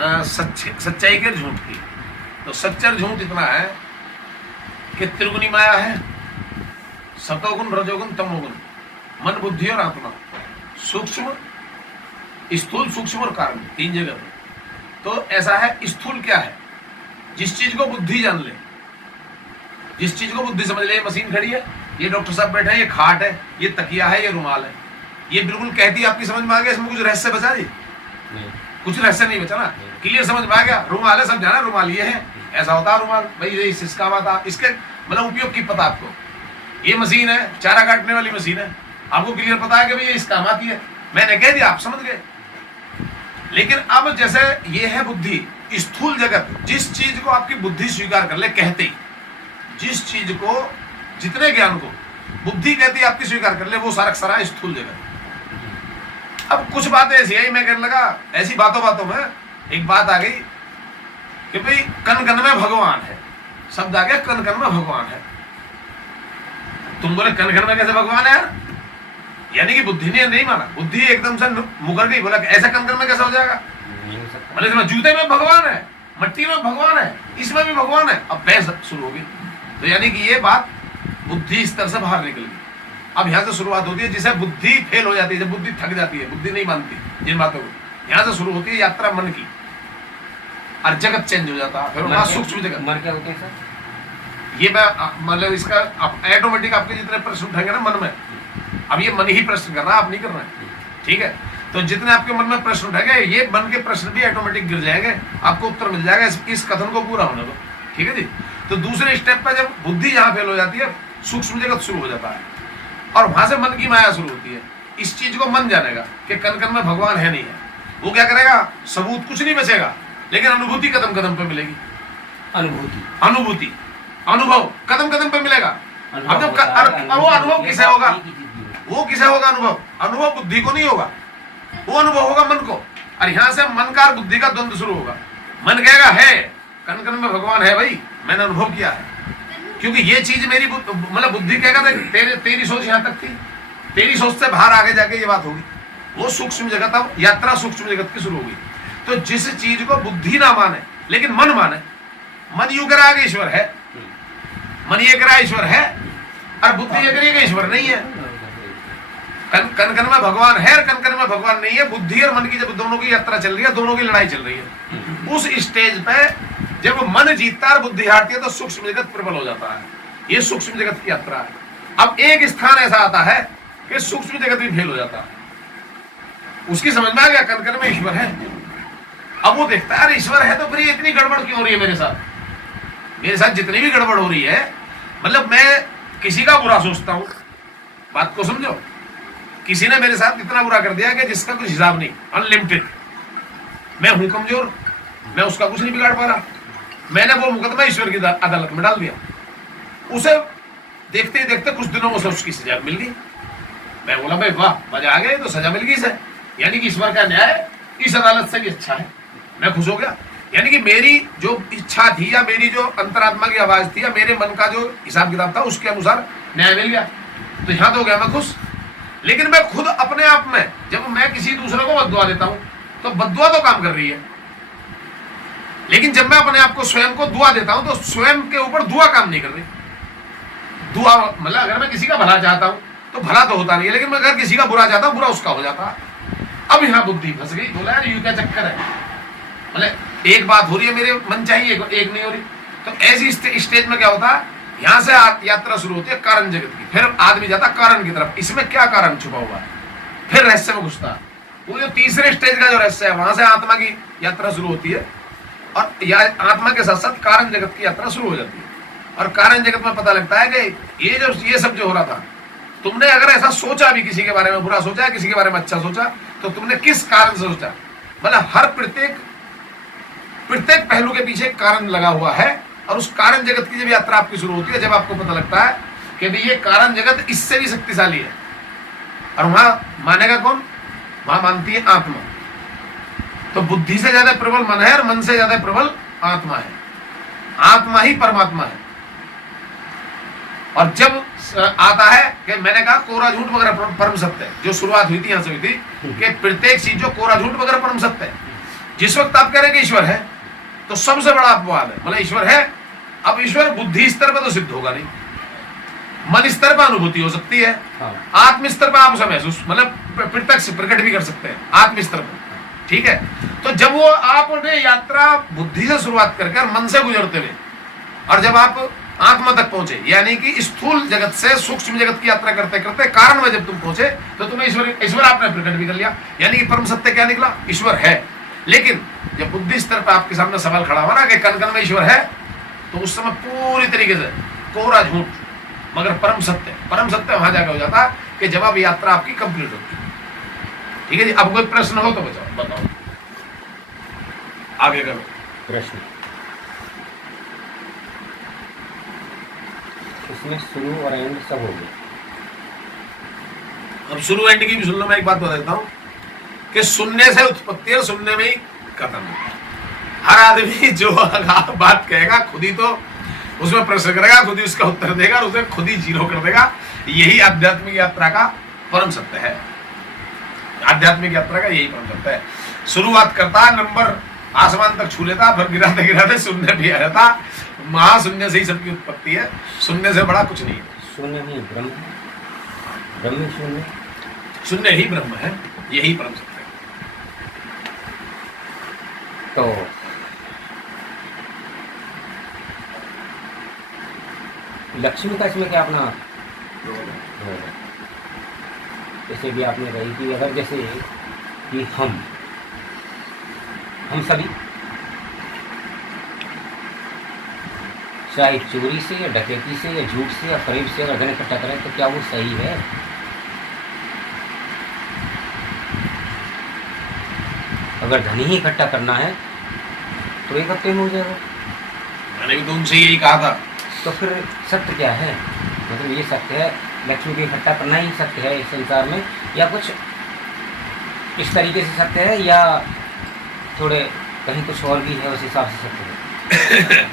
सच्चाई के झूठ की। तो सच्चा झूठ इतना है कि त्रिगुणी माया है, सतोगुण, रजोगुण, तमोगुण, मन, बुद्धि और आत्मा, सूक्ष्म, स्थूल, सूक्ष्म और कारण, 3 जगह पे। तो ऐसा है, स्थूल क्या है? जिस चीज को बुद्धि जान ले, जिस चीज को बुद्धि समझ ले, ये मशीन खड़ी है, ये डॉक्टर साहब बैठे हैं, ये खाट है, ये तकिया है, ये रुमाल है, ये बिल्कुल कहती है, आपकी समझ में आ गया? इसमें कुछ रहस्य बचा जी? कुछ रहस्य नहीं बचा ना, क्लियर समझ में आ गया? रुमाल है, सब जाना रुमाल ये है, ऐसा होता है रुमाल भाई, ये इस काम आता, इसके मतलब उपयोग की पता आपको। ये मशीन है, चारा काटने वाली मशीन है, आपको क्लियर पता है कि भाई ये इस काम आती है, मैंने कह दिया, आप समझ गए। लेकिन अब जैसे ये है बुद्धि, स्थूल जगत, जिस चीज को आपकी बुद्धि स्वीकार कर ले, कहते ही जिस चीज को, जितने ज्ञान को बुद्धि कहती है आपकी स्वीकार कर ले, वो सारा सारा स्थूल जगत। अब कुछ बातें ऐसी आई, मैं कहने लगा, ऐसी बातों बातों में एक बात आ गई कि भाई कन कन में भगवान है, शब्द आ गया कन कन में भगवान है। तुम बोले कन कन में कैसे भगवान है यार? यानी कि बुद्धि ने नहीं माना, बुद्धि एकदम से मुकर गई, बोला ऐसा कन कन में कैसा हो जाएगा? मतलब जूते में भगवान है, मट्टी में भगवान है, इसमें भी भगवान है। अब बहस शुरू होगी। तो यानी कि ये बात बुद्धि इस तरह से बाहर निकल गई। अब यहाँ से शुरुआत होती है, जिसे बुद्धि फेल हो जाती है, जब बुद्धि थक जाती है, बुद्धि नहीं मानती जिन बातों को, यहाँ से शुरू होती है यात्रा मन की, और जगत चेंज हो जाता है। फिर वहां सूक्ष्म जगत। मन क्या होते हैं सर? ये मैं मतलब इसका ऑटोमेटिक आपके जितने प्रश्न उठाएंगे ना मन में, अब ये मन ही प्रश्न कर रहा है, आप नहीं कर रहे हैं, ठीक है? तो जितने आपके मन में प्रश्न उठाएंगे, ये मन के प्रश्न भी ऑटोमेटिक गिर जाएंगे, आपको उत्तर मिल जाएगा इस कथन को पूरा होने दो, ठीक है जी? तो दूसरे स्टेप पे जब बुद्धि जहां फेल हो जाती है, सूक्ष्म जगत शुरू हो जाता है, और वहां से मन की माया शुरू होती है। इस चीज को मन जानेगा कि कन कन में भगवान है नहीं है, वो क्या करेगा? सबूत कुछ नहीं बचेगा, लेकिन अनुभूति कदम कदम पे मिलेगी। अनुभूति, अनुभव कदम कदम पे मिलेगा। अब जब वो अनुभव किसे होगा? वो किसे होगा अनुभव? अनुभव बुद्धि को नहीं होगा, वो अनुभव होगा मन को। और यहां से मन का और बुद्धि का द्वंद्व शुरू होगा। मन कहेगा है, कन कन में भगवान है भाई, मैंने अनुभव किया है, क्योंकि ये चीज मेरी मतलब बुद्धि कहेगा तेरी सोच यहां तक थी, तेरी सोच से बाहर आगे जाके ये बात होगी। वो सूक्ष्म जगत, अब यात्रा सूक्ष्म जगत की शुरू होगी। तो जिस चीज को बुद्धि ना माने लेकिन मन माने, मन यू करा कि ईश्वर है, मन ये करा ईश्वर है, और बुद्धि ये करेगा ईश्वर नहीं है। कन कन में भगवान है और कन कन में भगवान नहीं है। बुद्धि और मन की जब दोनों की यात्रा चल रही है, दोनों की लड़ाई चल रही है, उस स्टेज पे जब मन जीतता है और बुद्धि हारती है, तो सूक्ष्म जगत प्रबल हो जाता है। ये सूक्ष्म जगत की यात्रा है। अब एक स्थान ऐसा आता है कि सूक्ष्म जगत भी फेल हो जाता है, उसकी समझ में आ गया कन कन में ईश्वर है। अब वो देखता है ईश्वर है, तो फिर ये इतनी गड़बड़ क्यों हो रही है मेरे साथ? मेरे साथ जितनी भी गड़बड़ हो रही है, मतलब मैं किसी का बुरा सोचता हूं, बात को समझो, किसी ने मेरे साथ इतना बुरा कर दिया कि जिसका कुछ हिसाब नहीं, अनलिमिटेड। मैं हूं कमजोर, मैं उसका कुछ नहीं बिगाड़ पा रहा, मैंने वो मुकदमा ईश्वर की अदालत में डाल दिया। उसे देखते ही देखते कुछ दिनों में उसकी सजा मिल गई। मैं बोला भाई वाह, मजा आ गया, तो सजा मिल गई इसे, यानी कि ईश्वर का न्याय इस अदालत से भी अच्छा है। मैं खुश हो गया, यानी कि मेरी जो इच्छा थी या मेरी जो अंतरात्मा की आवाज थी या मेरे मन का जो हिसाब किताब था, उसके अनुसार न्याय मिल गया, तो यहां तो हो गया मैं खुश। लेकिन मैं खुद अपने आप में जब मैं किसी दूसरे को बद्दुआ देता हूं, तो बद्दुआ तो काम कर रही है, लेकिन जब मैं अपने आप को स्वयं को दुआ देता हूं, तो स्वयं के ऊपर दुआ काम नहीं कर रही। दुआ मतलब अगर मैं किसी का भला चाहता हूं तो भला तो होता नहीं है, लेकिन मैं अगर किसी का बुरा चाहता हूं, बुरा उसका हो जाता है। अब यहां बुद्धि फंस गई, बोला यार यू क्या चक्कर है, मतलब एक बात हो रही है मेरे मन चाहिए, एक नहीं हो रही। तो ऐसी स्टेज में क्या होता है, यहां से यात्रा शुरू होती है कारण जगत की, फिर आदमी जाता कारण की तरफ, इसमें क्या कारण छुपा हुआ है, फिर रहस्य में घुसता है। वो जो तीसरे स्टेज का जो रहस्य है, वहां से आत्मा की यात्रा शुरू होती है, और आत्मा के साथ साथ कारण जगत की यात्रा शुरू हो जाती है। और कारण जगत में पता लगता है कि ये सब जो हो रहा था, तुमने अगर ऐसा सोचा भी, किसी के बारे में बुरा सोचा, किसी के बारे में अच्छा सोचा, तो तुमने किस कारण से सोचा, मतलब हर प्रत्येक पहलू के पीछे कारण लगा हुआ है। और उस कारण जगत की जब यात्रा आपकी शुरू होती है, जब आपको पता लगता है कि भाई ये कारण जगत इससे भी शक्तिशाली है, और वहां मानेगा कौन? वहां मानती है आत्मा। तो बुद्धि से ज्यादा प्रबल मन है और मन से ज्यादा प्रबल आत्मा है। आत्मा ही परमात्मा है। और जब आता है कि मैंने कहा कोरा झूठ मगर परम सत्य है, जो शुरुआत हुई थी यहां से हुई थी कि प्रत्येक चीज जो कोरा झूठ मगर परम सत्य है, जिस वक्त आप कह रहे हैं कि ईश्वर है तो सबसे बड़ा अपवाद है, मतलब ईश्वर है। अब ईश्वर बुद्धि स्तर पर तो सिद्ध होगा नहीं, मन स्तर पर अनुभूति हो सकती है, आत्म स्तर पर आप उसे महसूस मतलब प्रत्यक्ष प्रकट भी कर सकते हैं आत्म स्तर पर, ठीक है। तो जब वो आपने यात्रा बुद्धि से शुरुआत करके मन से गुजरते हुए और जब आप आत्मा तक पहुंचे, यानी कि स्थूल जगत से सूक्ष्म जगत की यात्रा करते करते कारण में जब तुम पहुंचे तो तुम्हें ईश्वर आपने प्रकट भी कर लिया, यानी कि परम सत्य क्या निकला, ईश्वर है। लेकिन जब बुद्धि स्तर पर आपके सामने सवाल खड़ा हुआ ना कि कण कण में ईश्वर है, तो उस समय पूरी तरीके से कोरा झूठ, मगर परम सत्य वहां जाकर हो जाता कि जब अब यात्रा आपकी कंप्लीट होती। ठीक है जी, अब कोई प्रश्न हो तो बताओ, आगे करो प्रश्न। इसमें शुरू और एंड सब हो गया। अब शुरू एंड की भी सुन लो। मैं एक बात बता देता हूं कि सुनने से उत्पत्ति है, सुनने में ही खत्म है। हर आदमी जो बात कहेगा खुद ही तो उसमें प्रश्न करेगा, खुद ही उसका उत्तर देगा और उसे खुद ही जीरो कर देगा। यही आध्यात्मिक यात्रा का परम सत्य है, आध्यात्मिक यात्रा का यही परम सत्य है। शुरुआत करता है, नंबर आसमान तक छू लेता, फिर गिराते गिराते शून्य भी आ जाता। महाशून्य से ही सबकी उत्पत्ति है, शून्य से बड़ा कुछ नहीं है। शून्य ही ब्रह्म, ब्रह्म शून्य, शून्य ही ब्रह्म है, यही परम सत्य है। तो लक्ष्मी का इसमें क्या अपना जैसे भी आपने कही कि अगर जैसे कि हम सभी चाहे चोरी से या डकैती से या झूठ से या फरेब से अगर धन इकट्ठा करें तो क्या वो सही है? अगर धन ही इकट्ठा करना है तो एक हफ्ते में हो जाएगा। मैंने भी तो उनसे यही कहा था। तो फिर सत्य क्या है? मतलब ये सत्य है लक्ष्मी को इकट्ठा करना ही सत्य है इस संसार में, या कुछ इस तरीके से सत्य है, या थोड़े कहीं कुछ और भी है उस हिसाब से सत्य है?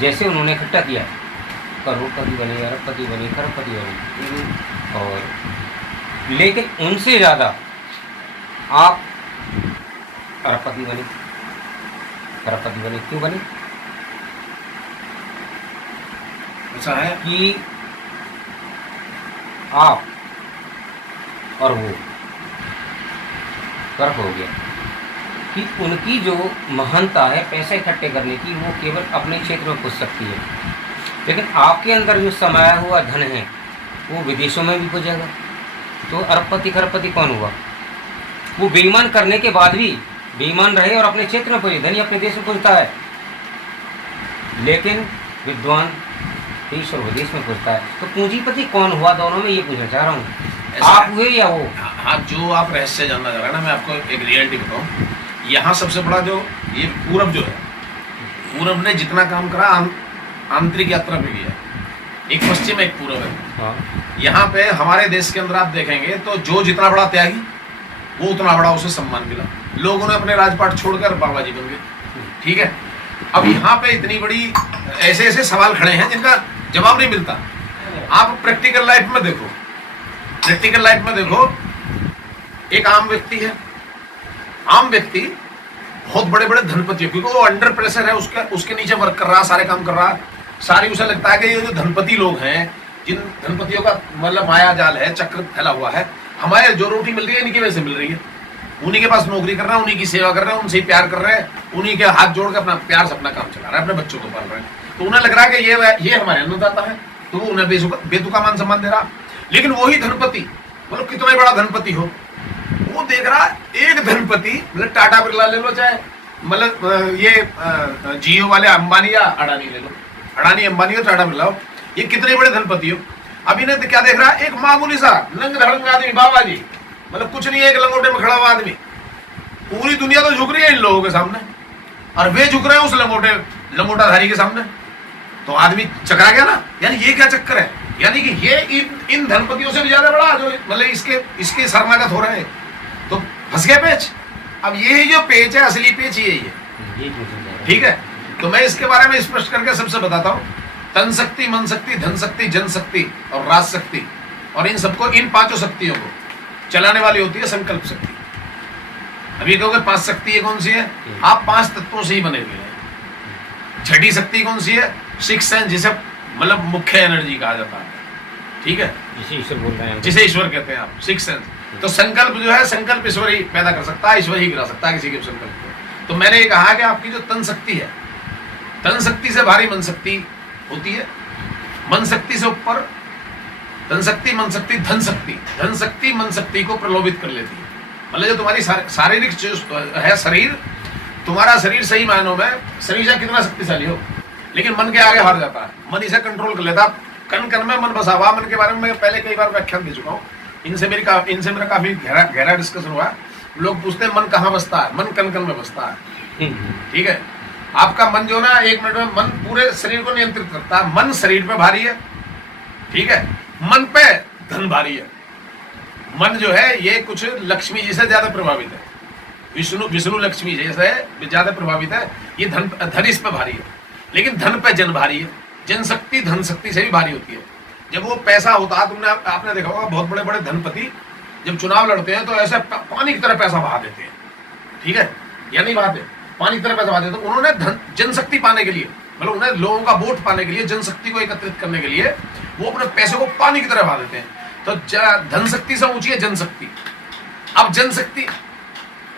जैसे उन्होंने इकट्ठा किया, करोड़पति बने, अरबपति बने, खरबपति बने, और लेकिन उनसे ज़्यादा आप अरबपति बने, खरबपति बने। क्यों बने? ऐसा है कि आप और वो फर्क हो गया कि उनकी जो महानता है पैसे इकट्ठे करने की, वो केवल अपने क्षेत्र में घुस सकती है, लेकिन आपके अंदर जो समाया हुआ धन है वो विदेशों में भी घुसेगा। तो अरबपति खरबपति कौन हुआ? वो बेईमान करने के बाद भी बेईमान रहे और अपने क्षेत्र में पहुंचे, धनी अपने देश में पहुंचता है, लेकिन विद्वान देश और विदेश में पहुंचता है। तो पूंजीपति कौन हुआ दोनों में, ये पूछना चाह रहा हूँ, आप हुए या वो? हाँ, जो आप रहस्य जानना चाह रहे हैं ना, मैं आपको एक रियलिटी बताऊं। यहाँ सबसे बड़ा जो ये पूरब जो है, पूरब ने जितना काम करा आंतरिक यात्रा पे किया। एक पश्चिम एक पूरब है। हाँ। यहाँ पे हमारे देश के अंदर आप देखेंगे तो जो जितना बड़ा त्यागी वो उतना बड़ा उसे सम्मान मिला। लोगों ने अपने राजपाट छोड़कर बाबा जी बन गए। ठीक है, अब यहाँ पे इतनी बड़ी ऐसे ऐसे सवाल खड़े हैं जिनका जवाब नहीं मिलता। आप प्रैक्टिकल लाइफ में देखो, प्रैक्टिकल लाइफ में देखो, एक आम व्यक्ति है, आम व्यक्ति बहुत बड़े बड़े धनपति है, क्योंकि वो अंडर प्रेशर है, उसके नीचे वर्क कर रहा, सारे काम कर रहा, सारी उसे लगता है कि ये जो धनपति लोग हैं, जिन धनपतियों का मतलब माया जाल है, चक्र फैला हुआ है, हमारे जो रोटी मिल रही है इनकी वजह से मिल रही है। उन्हीं के पास नौकरी कर रहे हैं, उन्हीं की सेवा कर रहे हैं, उनसे ही प्यार कर रहे हैं, उन्हीं के हाथ जोड़ के अपना प्यार से अपना काम चला रहा है, अपने बच्चों को पाल रहे हैं। तो उन्हें लग रहा है कि ये हमारे अन्नदाता है, तो वो उन्हें बेतुका मान सम्मान दे रहा। लेकिन वही धनपति, मतलब कितना बड़ा धनपति हो, वो देख रहा एक धनपति, मतलब टाटा बिरला ले लो, चाहे मतलब ये जियो वाले अंबानी या अडानी ले लो, अडानी अंबानी हो टाटा बिरला हो, ये कितने बड़े धनपति हो। अभी ने क्या देख रहा है? एक मामूली सा नंग धड़ंग आदमी, बाबा जी, मतलब कुछ नहीं है, एक लंगोटे में खड़ा हुआ आदमी। पूरी दुनिया तो झुक रही है इन लोगों के सामने, और वे झुक रहे हैं उस लंगोटाधारी के सामने। तो आदमी चकरा गया ना। यानी ये क्या चक्कर है? यानी कि ये इन धनपतियों से भी ज्यादा बड़ा जो मतलब इसके शरणागत हो रहे हैं, तो फंस गए पेच। अब ये जो पेच है, असली पेच ये है। ठीक है, तो मैं इसके बारे में स्पष्ट करके सबसे बताता हूँ। तन शक्ति, मन शक्ति, धन शक्ति, जन शक्ति और राज शक्ति, और इन सबको, इन पांचों शक्तियों को चलाने वाली होती है संकल्प शक्ति। अभी कहोगे 5 शक्ति ये कौन सी है, आप 5 तत्वों से ही बने हुए हैं। छठी शक्ति कौन सी है, 6 सेंस, जिसे मतलब मुख्य एनर्जी कहा जाता है, ठीक है, जिसे ईश्वर बोल रहे हैं, जिसे ईश्वर कहते हैं आप, 6 सेंस। तो संकल्प जो है, संकल्प ईश्वर ही पैदा कर सकता है, ईश्वर ही गिरा सकता है किसी के संकल्प को। तो मैंने ये कहा कि आपकी जो तन शक्ति है, तन शक्ति से भारी मन शक्ति होती है, मन शक्ति से ऊपर तन शक्ति, मन शक्ति, धन शक्ति, धन शक्ति मन शक्ति को प्रलोभित कर लेती है। मतलब जो तुम्हारी शारीरिक है शरीर, तुम्हारा शरीर सही मायनों में शरीर से कितना शक्तिशाली हो, लेकिन मन के आगे हार जाता है, मन इसे कंट्रोल कर लेता। कण कण में मन बसा हुआ, मन के बारे में मैं पहले कई बार व्याख्यान दे चुका हूँ, इनसे मेरा काफी गहरा डिस्कशन हुआ। लोग पूछते हैं मन कहाँ बसता है, मन कण कण में बसता है, ठीक है। आपका मन जो ना 1 मिनट में मन पूरे शरीर को नियंत्रित करता है। मन शरीर पे भारी है, ठीक है, मन पे धन भारी है। मन जो है ये कुछ लक्ष्मी जी से ज्यादा प्रभावित है, विष्णु लक्ष्मी जी से ज्यादा प्रभावित है। ये धन इस पे भारी है, लेकिन धन पे जन भारी है। जनशक्ति धन शक्ति से भी भारी होती है। जब वो पैसा होता है, आपने देखा होगा बहुत बड़े बड़े धनपति जब चुनाव लड़ते हैं तो ऐसे पानी की तरह पैसा बहा देते हैं, ठीक है, या नहीं बहाते, पानी की तरह पैसा बहा देते हैं। उन्होंने जनशक्ति पाने के लिए, मतलब उन्हें लोगों का वोट पाने के लिए, जनशक्ति को एकत्रित करने के लिए वो अपने पैसे को पानी की तरह बहा देते हैं। तो धन शक्ति से ऊंची है जनशक्ति। अब जनशक्ति,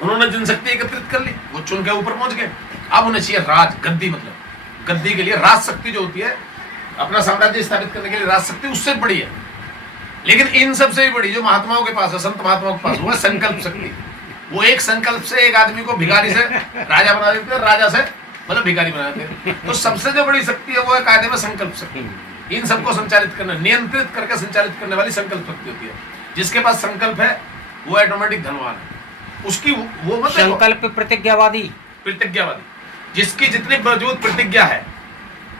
उन्होंने जनशक्ति एकत्रित कर ली, वो चुन के ऊपर पहुंच गए। अब उन्हें चाहिए राज, गद्दी, मतलब गद्दी के लिए राज शक्ति जो होती है, अपना साम्राज्य स्थापित करने के लिए राज शक्ति उससे बड़ी है। लेकिन इन सबसे भी बड़ी जो महात्माओं के पास है, संत महात्माओं के पास, वो है संकल्प शक्ति। वो एक संकल्प से एक आदमी को भिखारी से राजा बना देते हैं, राजा से मतलब भिखारी बना देते हैं। तो सबसे जो बड़ी शक्ति है वो है कायदे में संकल्प शक्ति। इन सबको संचालित करना, नियंत्रित करके संचालित करने वाली संकल्प शक्ति होती है। जिसके पास संकल्प है वो ऑटोमेटिक धनवान है। उसकी वो मतलब संकल्प प्रतिज्ञावादी, प्रतिज्ञावादी, जिसकी जितनी मजबूत प्रतिज्ञा है,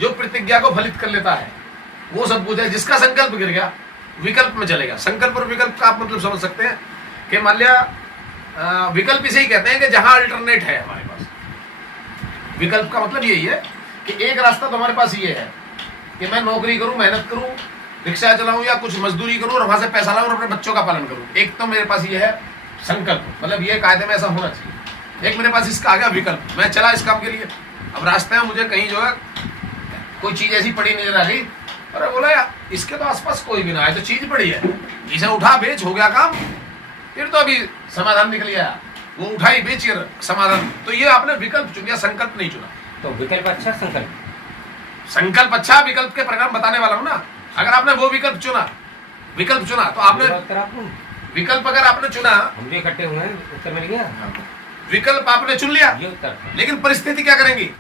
जो प्रतिज्ञा को फलित कर लेता है, वो सब कुछ है। जिसका संकल्प गिर गया विकल्प में चलेगा। संकल्प और विकल्प का आप मतलब समझ सकते हैं कि मान लिया विकल्प इसे ही कहते हैं कि जहां अल्टरनेट है हमारे पास। विकल्प का मतलब यही है कि एक रास्ता तो हमारे पास ये है कि मैं नौकरी करूं, मेहनत करूं, रिक्शा चलाऊं या कुछ मजदूरी करूं और वहां से पैसा लाऊं और अपने बच्चों का पालन करूं। एक तो मेरे पास ये है संकल्प, मतलब ये कायदे में ऐसा होना चाहिए। एक मेरे पास इसका आ गया विकल्प, मैं चला इस काम के लिए। अब रास्ते में मुझे कहीं जो है कोई चीज ऐसी पड़ी नजर आ गई, अरे बोला यार इसके तो आसपास कोई भी ना है, तो चीज पड़ी है, इसे उठा बेच, हो गया काम, फिर तो अभी समाधान निकल गया। वो उठाई बेच समाधान। तो ये आपने विकल्प चुन लिया, संकल्प नहीं चुना। तो विकल्प अच्छा, संकल्प अच्छा, विकल्प के परिणाम बताने वाला हूं ना। अगर आपने वो विकल्प चुना तो आपने विकल्प अगर आपने चुना, हम भी इकट्ठे हुए हैं, उत्तर मिल गया, विकल्प आपने चुन लिया, ये उत्तर। लेकिन परिस्थिति क्या करेंगी?